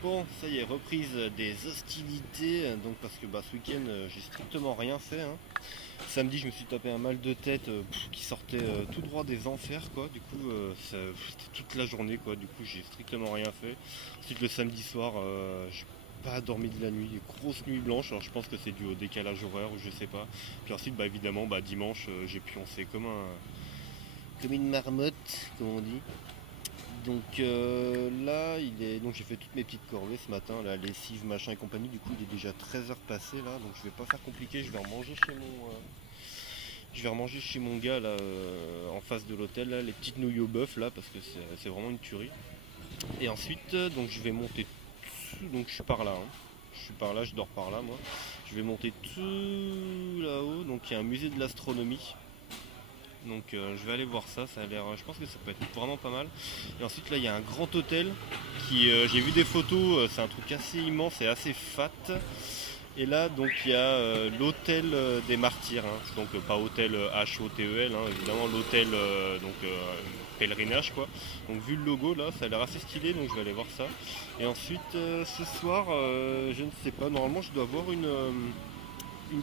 Bon, ça y est, reprise des hostilités, donc parce que ce week-end j'ai strictement rien fait, hein. Samedi je me suis tapé un mal de tête qui sortait tout droit des enfers quoi, du coup c'était toute la journée quoi, du coup j'ai strictement rien fait. Ensuite le samedi soir j'ai pas dormi de la nuit, grosse nuit blanche, alors je pense que c'est dû au décalage horaire ou je sais pas. Puis ensuite évidemment dimanche j'ai pioncé comme une marmotte comme on dit. Donc là, donc j'ai fait toutes mes petites corvées ce matin, la lessive, machin et compagnie. Du coup, il est déjà 13 heures passées là, donc je vais pas faire compliqué. Je vais remanger chez mon gars là, en face de l'hôtel, là, les petites nouilles au bœuf là, parce que c'est vraiment une tuerie. Et ensuite, donc je vais monter donc je suis par là, hein. Je suis par là, je dors par là moi. Je vais monter tout là-haut. Donc il y a un musée de l'astronomie. Donc je vais aller voir ça, ça a l'air. Je pense que ça peut être vraiment pas mal. Et ensuite là il y a un grand hôtel qui j'ai vu des photos, c'est un truc assez immense et assez fat. Et là donc il y a l'hôtel des martyrs, hein. Donc pas hôtel HOTEL, hein, évidemment l'hôtel pèlerinage quoi. Donc vu le logo là, ça a l'air assez stylé, donc je vais aller voir ça. Et ensuite ce soir, je ne sais pas, normalement je dois voir une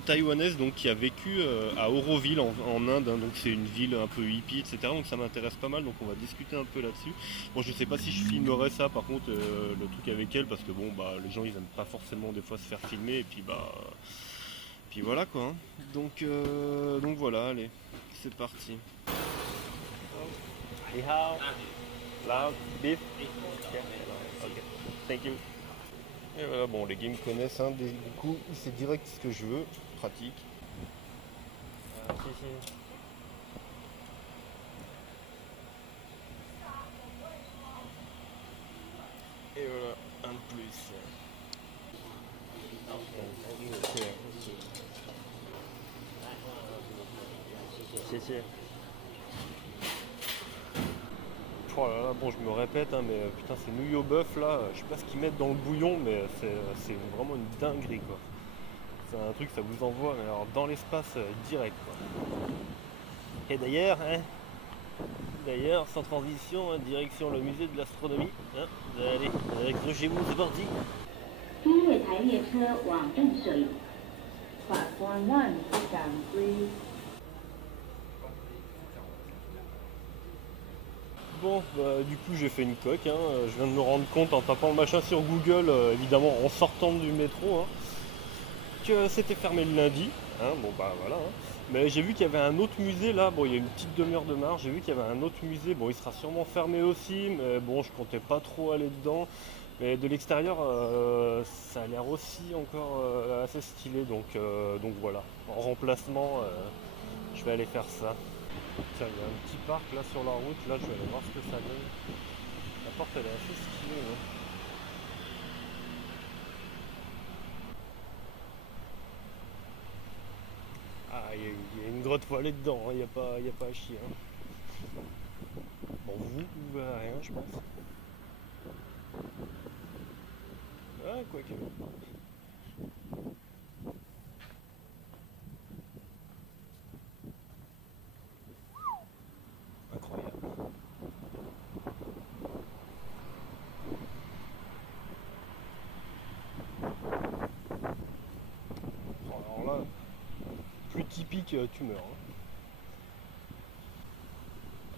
taïwanaise donc, qui a vécu à Auroville en Inde, hein. Donc c'est une ville un peu hippie, etc. Donc ça m'intéresse pas mal, donc on va discuter un peu là-dessus. Bon, je sais pas si je filmerai ça par contre, le truc avec elle, parce que bon, les gens ils aiment pas forcément des fois se faire filmer, et puis voilà quoi, hein. Donc voilà, allez, c'est parti. 你好, loud, beef. Okay. Okay. Thank you. Et voilà, bon, les gars me connaissent, hein, du coup, c'est direct ce que je veux, pratique. Si. Et voilà, un de plus. Si. Oh là là, bon, je me répète, hein, mais putain, ces nouilles au bœuf là, je sais pas ce qu'ils mettent dans le bouillon, mais c'est vraiment une dinguerie quoi. C'est un truc, ça vous envoie mais alors, dans l'espace direct quoi. Et d'ailleurs, sans transition, hein, direction le musée de l'astronomie. Hein, allez, accrochez-vous, c'est parti. 第一台列车往正水 Platform 1 sit down please. Bon, du coup j'ai fait une coque, hein. Je viens de me rendre compte en tapant le machin sur Google, évidemment en sortant du métro, hein, que c'était fermé le lundi, hein. Bon voilà, hein. Mais j'ai vu qu'il y avait un autre musée là, bon il y a une petite demi-heure de marche, j'ai vu qu'il y avait un autre musée, bon il sera sûrement fermé aussi, mais bon je comptais pas trop aller dedans. Mais de l'extérieur, ça a l'air aussi encore assez stylé, donc voilà. En remplacement, je vais aller faire ça. Tiens, il y a un petit parc là sur la route, là je vais aller voir ce que ça donne. La porte elle est assez stylée, hein. Ah, il y a une grotte voilée dedans, il n'y a, y a pas à chier, hein. Bon, vous verrez rien, je pense. Ah, quoique. Incroyable. Bon, alors là, plus typique, tu meurs, hein.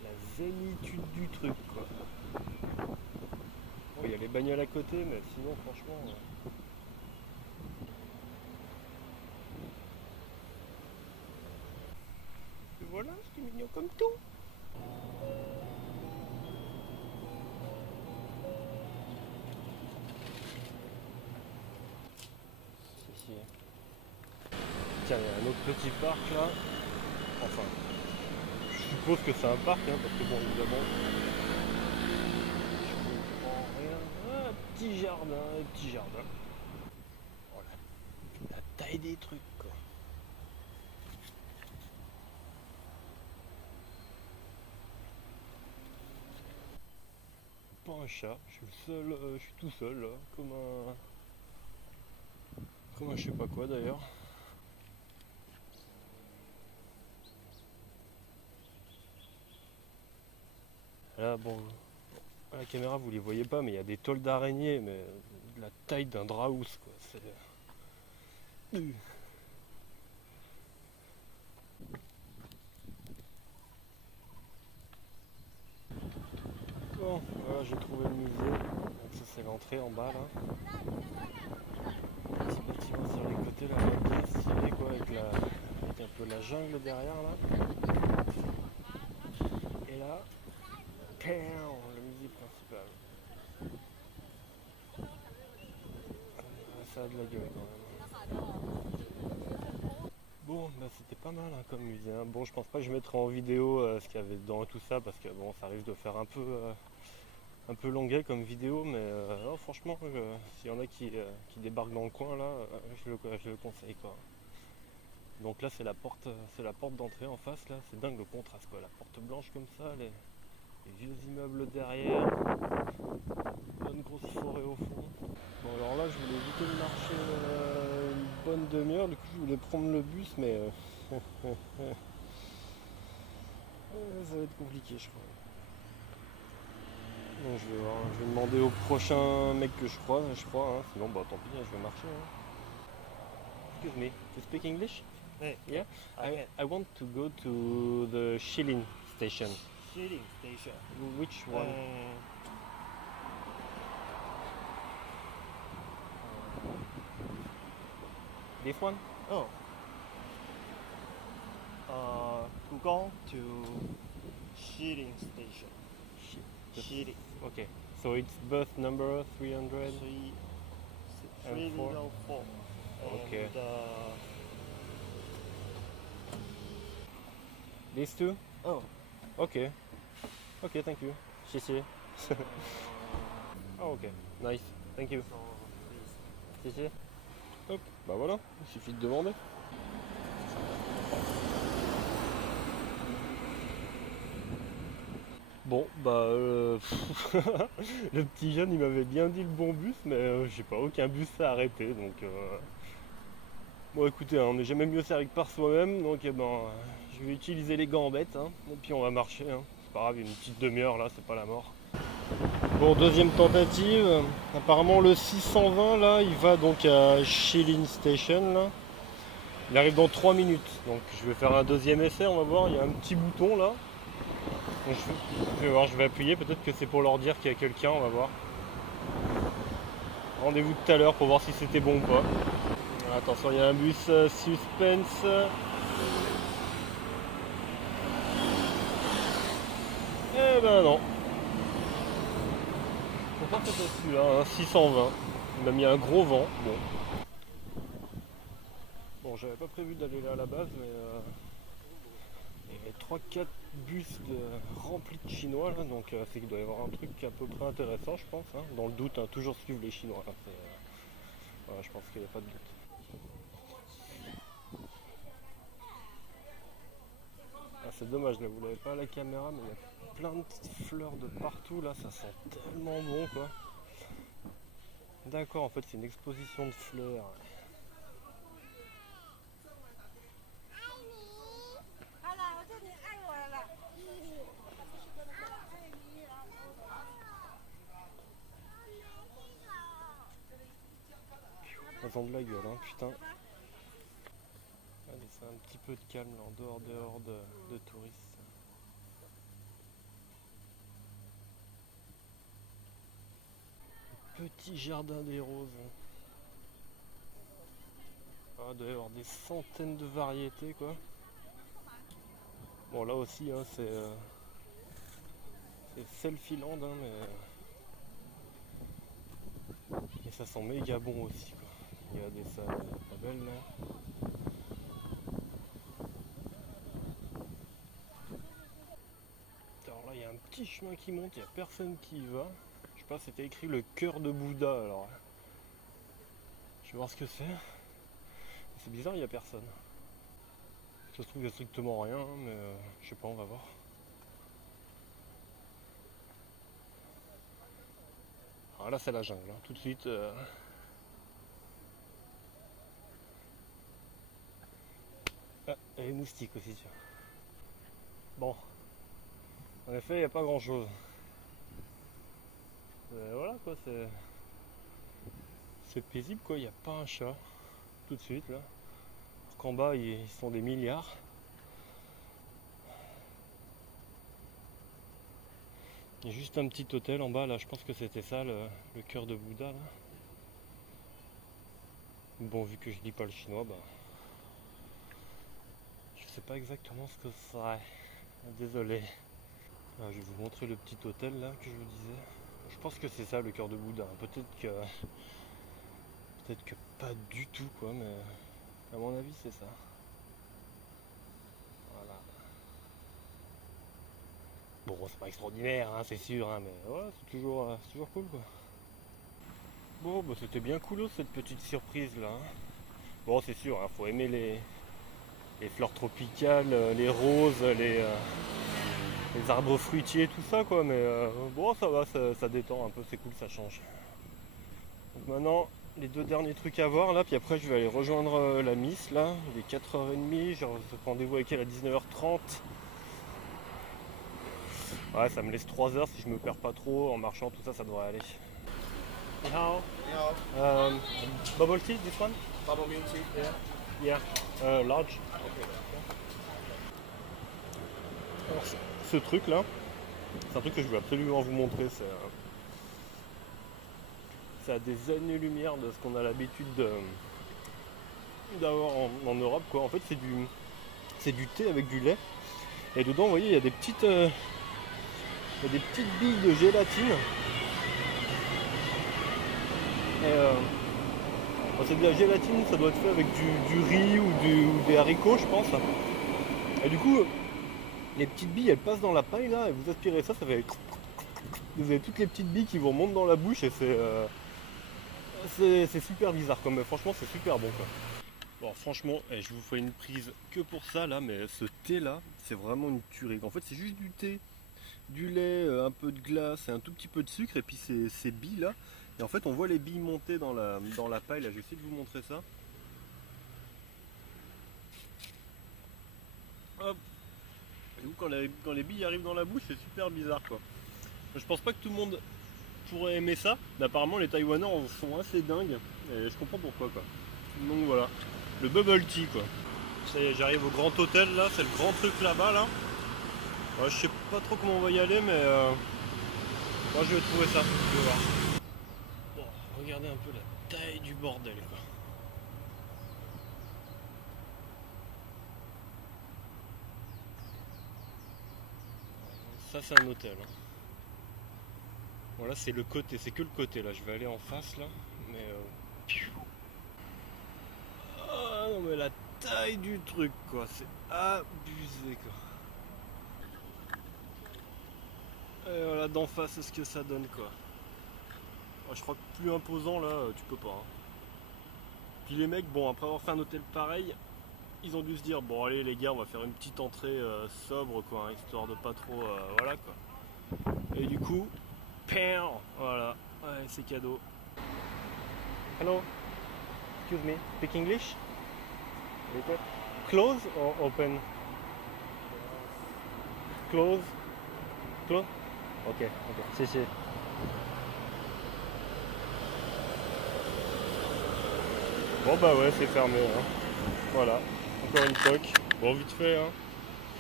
La zénitude du truc, quoi. Bon, il y a les bagnoles à côté, mais sinon, franchement. Et voilà, c'est mignon comme tout. Si. Tiens, il y a un autre petit parc là. Enfin, je suppose que c'est un parc, hein, parce que bon, évidemment, je comprends rien. Ah, petit jardin. Oh, la taille des trucs, quoi. Pas un chat, je suis le seul, je suis tout seul là, comme un je sais pas quoi d'ailleurs. Là, bon, À la caméra vous les voyez pas, mais il y a des tôles d'araignée, mais de la taille d'un draus quoi. Bon, voilà, j'ai trouvé le musée. Donc ça c'est l'entrée en bas là. Petit bâtiment sur les côtés là, bien stylé quoi, avec un peu la jungle derrière là. Et là, le musée principal. Ça a de la gueule quand même. Bon, bah c'était pas mal hein, comme musée. Hein. Bon, je pense pas que je mettrai en vidéo ce qu'il y avait dedans et tout ça parce que bon, ça risque de faire un peu longuet comme vidéo, mais non, franchement, s'il y en a qui débarquent dans le coin là, je le conseille quoi. Donc là c'est la porte d'entrée en face là, c'est dingue le contraste quoi, la porte blanche comme ça, les vieux immeubles derrière, bonne grosse forêt au fond. Bon alors là je voulais éviter de marcher une bonne demi-heure, du coup je voulais prendre le bus mais ça va être compliqué je crois. Donc je vais voir, je vais demander au prochain mec que je crois, hein. Sinon bah tant pis, hein, je vais marcher. Hein. Excuse me, to speak English? Hey, Yeah, okay. I want to go to the Shilin station. Shilin station. Which one? This one? Oh. Gugong to Shilin station. Shilin. Okay, so it's bus number 300 and 4? 304. Okay. And, These two? oh. Okay. Okay, thank you. 谢谢. Oh, ok, nice, thank you. So, 谢谢. Hop, bah voilà, il suffit de demander. Bon, bah le petit jeune il m'avait bien dit le bon bus, mais je sais pas, aucun bus s'est arrêté, donc bon écoutez, hein, on n'est jamais mieux servi que par soi-même, donc eh ben, je vais utiliser les gambettes, hein, et puis on va marcher, hein. C'est pas grave, une petite demi-heure là, c'est pas la mort. Bon, deuxième tentative, apparemment le 620 là, il va donc à Shilin Station là. Il arrive dans 3 minutes, donc je vais faire un deuxième essai, on va voir, il y a un petit bouton là. Donc, je vais voir, je vais appuyer, peut-être que c'est pour leur dire qu'il y a quelqu'un, on va voir. Rendez-vous tout à l'heure pour voir si c'était bon ou pas. Attention, il y a un bus suspense. Eh ben non. Pourquoi c'était celui-là, hein, 620. Il m'a mis un gros vent. Bon, j'avais pas prévu d'aller là à la base, mais il y avait 3-4 bus remplis de Chinois là, donc c'est qu'il doit y avoir un truc à peu près intéressant, je pense. Hein. Dans le doute, hein, toujours suivre les Chinois. Hein, voilà, je pense qu'il n'y a pas de doute. Ah, c'est dommage, là, vous l'avez pas à la caméra, mais il y a plein de petites fleurs de partout là, ça sent tellement bon quoi. D'accord, en fait c'est une exposition de fleurs. Elles ont de la gueule, hein, putain. Allez, c'est un petit peu de calme là, en dehors de touristes. Petit jardin des roses. Ah, il doit y avoir des centaines de variétés quoi. Bon là aussi hein, c'est Selfieland hein, mais ça sent méga bon aussi quoi. Regardez ça, pas belle là. Alors là il y a un petit chemin qui monte, il n'y a personne qui y va. Je sais pas, c'était écrit le cœur de Bouddha alors. Je vais voir ce que c'est. C'est bizarre, il n'y a personne. Ça se trouve, il n'y a strictement rien, mais je sais pas, on va voir. Alors là, c'est la jungle, hein. Tout de suite. Ah, et les moustiques aussi, tiens. Bon. En effet, il n'y a pas grand chose. Voilà quoi, c'est paisible quoi, il n'y a pas un chat tout de suite là. Alors qu'en bas ils sont des milliards. Il y a juste un petit hôtel en bas là, je pense que c'était ça le cœur de Bouddha là. Bon, vu que je lis pas le chinois, bah je sais pas exactement ce que c'est. Désolé. Ah, je vais vous montrer le petit hôtel là que je vous disais. Je pense que c'est ça le cœur de Bouddha. Peut-être que pas du tout quoi, mais à mon avis c'est ça. Voilà. Bon, c'est pas extraordinaire, hein, c'est sûr, hein, mais ouais, c'est toujours cool quoi. Bon, bah, c'était bien cool cette petite surprise là. Hein. Bon, c'est sûr, hein, faut aimer les fleurs tropicales, les roses, les arbres fruitiers, tout ça quoi, mais bon, ça va, ça détend un peu, c'est cool, ça change. Donc maintenant, les deux derniers trucs à voir là, puis après je vais aller rejoindre la Miss là, il est 4h30, j'ai rendez-vous avec elle à 19h30. Ouais, ça me laisse 3 heures si je me perds pas trop en marchant, tout ça, ça devrait aller. Ni hao. Bubble tea, this one? Bubble milk tea. Yeah, large. Alors, ce truc là, c'est un truc que je veux absolument vous montrer, c'est à des années-lumière de ce qu'on a l'habitude d'avoir en Europe quoi. En fait c'est du thé avec du lait et dedans vous voyez il y a des petites billes de gélatine. C'est de la gélatine, ça doit être fait avec du riz ou des haricots je pense. Et du coup les petites billes elles passent dans la paille là et vous aspirez ça, ça fait. Vous avez toutes les petites billes qui vous remontent dans la bouche et c'est super bizarre comme franchement c'est super bon quoi. Bon franchement je vous fais une prise que pour ça là, mais ce thé là c'est vraiment une tuerie. En fait c'est juste du thé, du lait, un peu de glace et un tout petit peu de sucre et puis ces billes là. Et en fait on voit les billes monter dans la paille là, je vais essayer de vous montrer ça. Hop. Et vous quand les billes arrivent dans la bouche c'est super bizarre quoi. Je pense pas que tout le monde pourrait aimer ça, mais apparemment les Taïwanais en sont assez dingues et je comprends pourquoi quoi. Donc voilà, le bubble tea quoi. Ça y est, j'arrive au grand hôtel là, c'est le grand truc là-bas là. Ouais, je sais pas trop comment on va y aller, mais moi je vais trouver ça, je vais voir. Bon, regardez un peu la taille du bordel quoi. Ça c'est un hôtel. Hein. Voilà, c'est le côté, c'est que le côté là. Je vais aller en face là, mais ah non mais la taille du truc quoi, c'est abusé quoi. Et voilà d'en face, c'est ce que ça donne quoi. Oh, je crois que plus imposant là, tu peux pas. Hein. Puis les mecs, bon après avoir fait un hôtel pareil, ils ont dû se dire bon allez les gars, on va faire une petite entrée sobre quoi, hein, histoire de pas trop, voilà quoi. Et du coup. Voilà, ouais, c'est cadeau. Hello, excuse me, speak English? Close or open? Close? Close? Ok, c'est. Bon bah ouais, c'est fermé. Hein. Voilà, encore une toque. Bon, vite fait. Hein.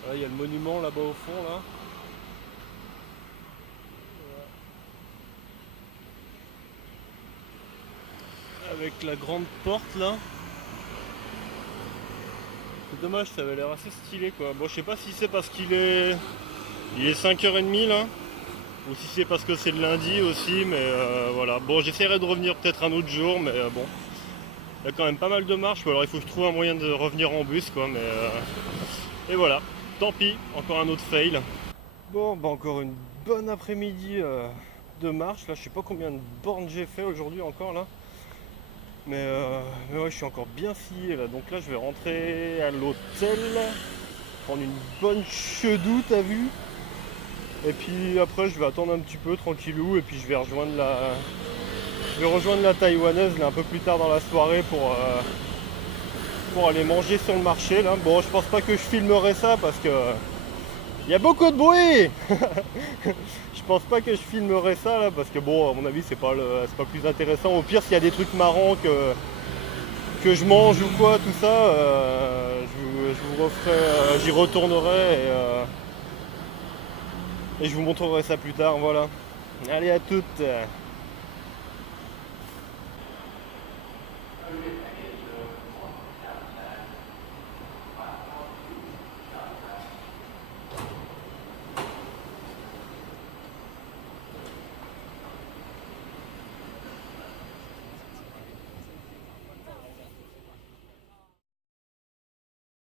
Là, il y a le monument là-bas au fond là. Avec la grande porte là. C'est dommage, ça avait l'air assez stylé quoi. Bon je sais pas si c'est parce il est 5h30 là, ou si c'est parce que c'est le lundi aussi, mais voilà. Bon j'essaierai de revenir peut-être un autre jour, mais bon. Il y a quand même pas mal de marches, alors il faut que je trouve un moyen de revenir en bus quoi, mais et voilà. Tant pis, encore un autre fail. Bon bah encore une bonne après-midi de marche, là je sais pas combien de bornes j'ai fait aujourd'hui encore là. Mais ouais, je suis encore bien scié là, donc là je vais rentrer à l'hôtel, prendre une bonne chedou, t'as vu? Et puis après je vais attendre un petit peu tranquillou et puis je vais rejoindre la taïwanaise là un peu plus tard dans la soirée pour aller manger sur le marché là. Bon je pense pas que je filmerai ça parce que Il y a beaucoup de bruit. Je pense pas que je filmerai ça là parce que bon, à mon avis, c'est pas plus intéressant. Au pire, s'il y a des trucs marrants que je mange ou quoi, tout ça, je vous referai, j'y retournerai et je vous montrerai ça plus tard. Voilà. Allez, à toutes.